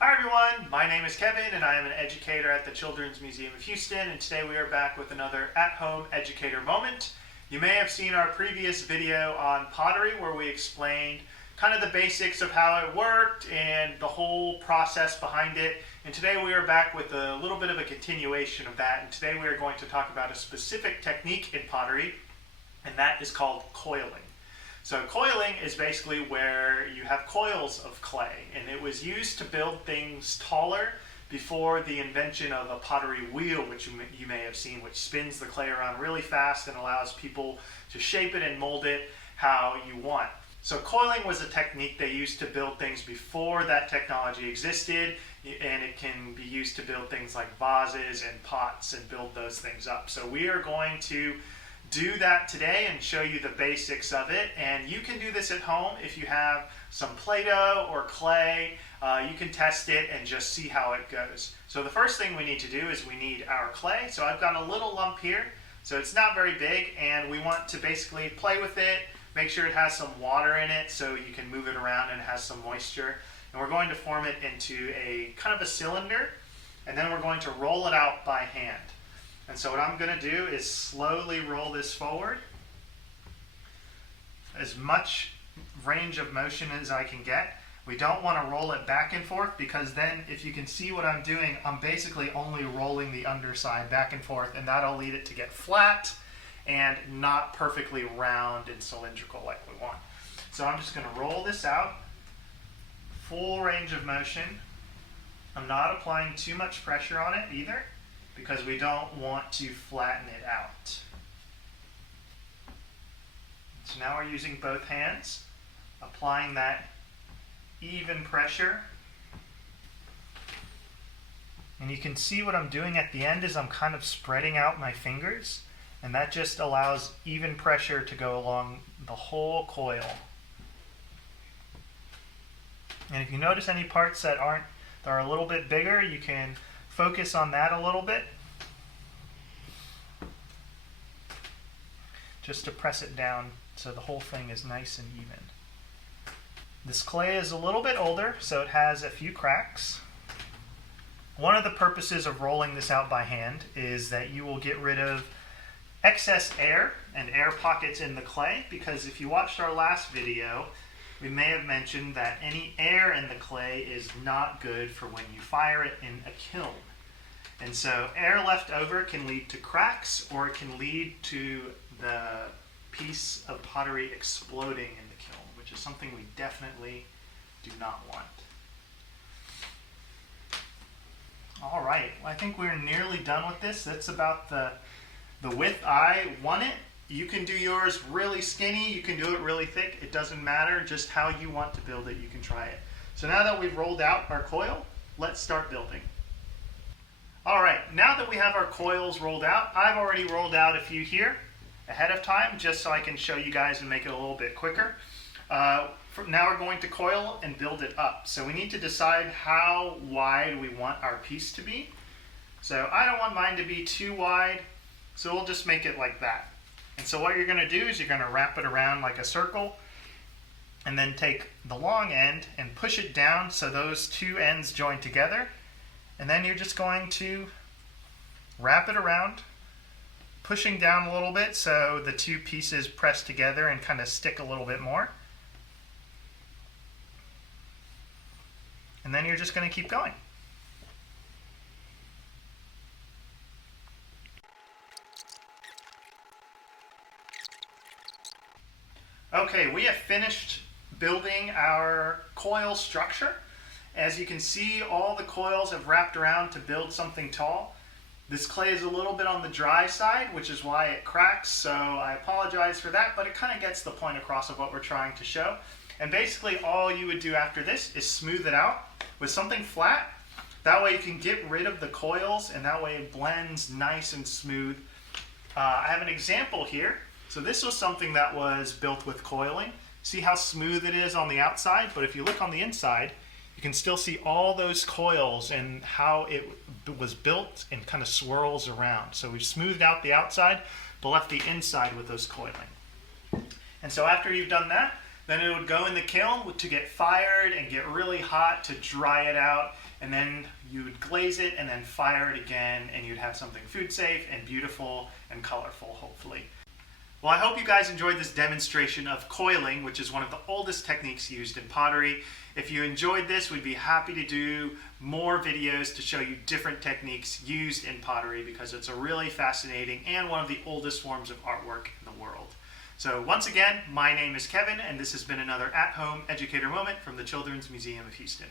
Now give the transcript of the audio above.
Hi everyone, my name is Kevin and I am an educator at the Children's Museum of Houston, and today we are back with another at-home educator moment. You may have seen our previous video on pottery where we explained kind of the basics of how it worked and the whole process behind it, and today we are back with a little bit of a continuation of that, and today we are going to talk about a specific technique in pottery, and that is called coiling. So coiling is basically where you have coils of clay, and it was used to build things taller before the invention of a pottery wheel, which you may have seen, which spins the clay around really fast and allows people to shape it and mold it how you want. So coiling was a technique they used to build things before that technology existed, and it can be used to build things like vases and pots and build those things up. So we are going to do that today and show you the basics of it, and you can do this at home if you have some Play-Doh or clay. You can test it and just see how it goes. So the first thing we need to do is we need our clay. So I've got a little lump here, so it's not very big, and we want to basically play with it, make sure it has some water in it so you can move it around and it has some moisture, and we're going to form it into a kind of a cylinder, and then we're going to roll it out by hand. And so what I'm going to do is slowly roll this forward, as much range of motion as I can get. We don't want to roll it back and forth, because then if you can see what I'm doing, I'm basically only rolling the underside back and forth, and that'll lead it to get flat and not perfectly round and cylindrical like we want. So I'm just going to roll this out, full range of motion. I'm not applying too much pressure on it either, because we don't want to flatten it out. So now we're using both hands, applying that even pressure. And you can see what I'm doing at the end is I'm kind of spreading out my fingers, and that just allows even pressure to go along the whole coil. And if you notice any parts that are a little bit bigger, you can focus on that a little bit, just to press it down so the whole thing is nice and even. This clay is a little bit older, so it has a few cracks. One of the purposes of rolling this out by hand is that you will get rid of excess air and air pockets in the clay, because if you watched our last video, we may have mentioned that any air in the clay is not good for when you fire it in a kiln. And so air left over can lead to cracks, or it can lead to the piece of pottery exploding in the kiln, which is something we definitely do not want. All right, well, I think we're nearly done with this. That's about the width I want it. You can do yours really skinny, you can do it really thick, it doesn't matter, just how you want to build it, you can try it. So now that we've rolled out our coil, let's start building. All right, now that we have our coils rolled out, I've already rolled out a few here ahead of time, just so I can show you guys and make it a little bit quicker. Now we're going to coil and build it up. So we need to decide how wide we want our piece to be. So I don't want mine to be too wide, so we'll just make it like that. And so what you're going to do is you're going to wrap it around like a circle, and then take the long end and push it down so those two ends join together. And then you're just going to wrap it around, pushing down a little bit so the two pieces press together and kind of stick a little bit more. And then you're just going to keep going. Okay, we have finished building our coil structure. As you can see, all the coils have wrapped around to build something tall. This clay is a little bit on the dry side, which is why it cracks, so I apologize for that, but it kind of gets the point across of what we're trying to show. And basically all you would do after this is smooth it out with something flat. That way you can get rid of the coils, and that way it blends nice and smooth. I have an example here. So this was something that was built with coiling. See how smooth it is on the outside, but if you look on the inside, you can still see all those coils and how it was built and kind of swirls around. So we've smoothed out the outside, but left the inside with those coiling. And so after you've done that, then it would go in the kiln to get fired and get really hot to dry it out and then you would glaze it and then fire it again, and you'd have something food safe and beautiful and colorful, hopefully. Well, I hope you guys enjoyed this demonstration of coiling, which is one of the oldest techniques used in pottery. If you enjoyed this, we'd be happy to do more videos to show you different techniques used in pottery, because it's a really fascinating and one of the oldest forms of artwork in the world. So once again, my name is Kevin, and this has been another at-home educator moment from the Children's Museum of Houston.